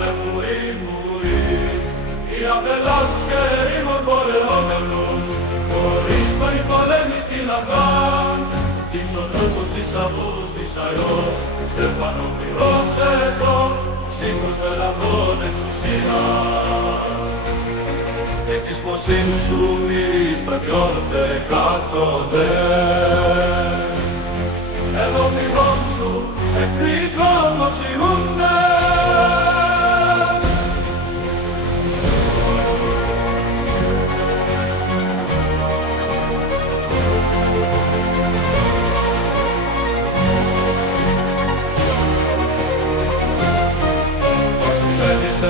λευκουροί μουροί, οι απελάτους και ερήμων πορεόμενους, χωρίς το οι πολέμοι τι λαμπάν, την ξοδρούκου της αβούς της Αϊός, Στέφανο πυρόσετο, ψήφους πελαμπών εξουσίας. Και της ποσίνου σου μη στρατιώτε κάτονται, εδώ πηγών σου εχθροί τρομοσιούνται.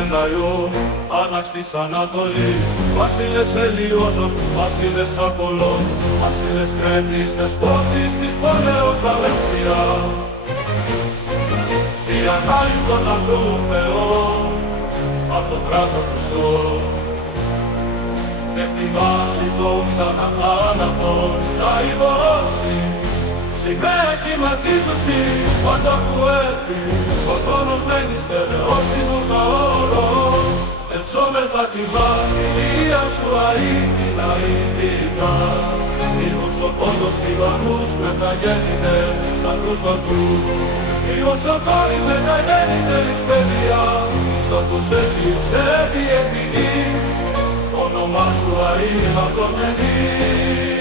Ενδαϊού, άναξ της Ανατολής, βασίλες Ελιώζων, βασίλες Απολών, βασίλες Κρέτης, δεσπότης της πόλεως Βαλένσια. Η αγάλη των αλλού Θεών, αυτοκράτο του ζώου, και θυμάσεις δόξα να θάνατον, να ειδωρώσει, σημαία κυματίζωση, πάντα που έρθει, ο θρόνος μένει στερεός αόρος. Ευσόμεθα τη βασιλεία σου αείμηνα ήμηνα, ήλους ο πόντος κυβανούς μεταγέννηται σαν τους βατρούς. Ήλος ο κόρη μεταγέννηται εις παιδιά, εις ο τους έχεις έδι επινείς, όνομά σου αείμηνα τον ενείς.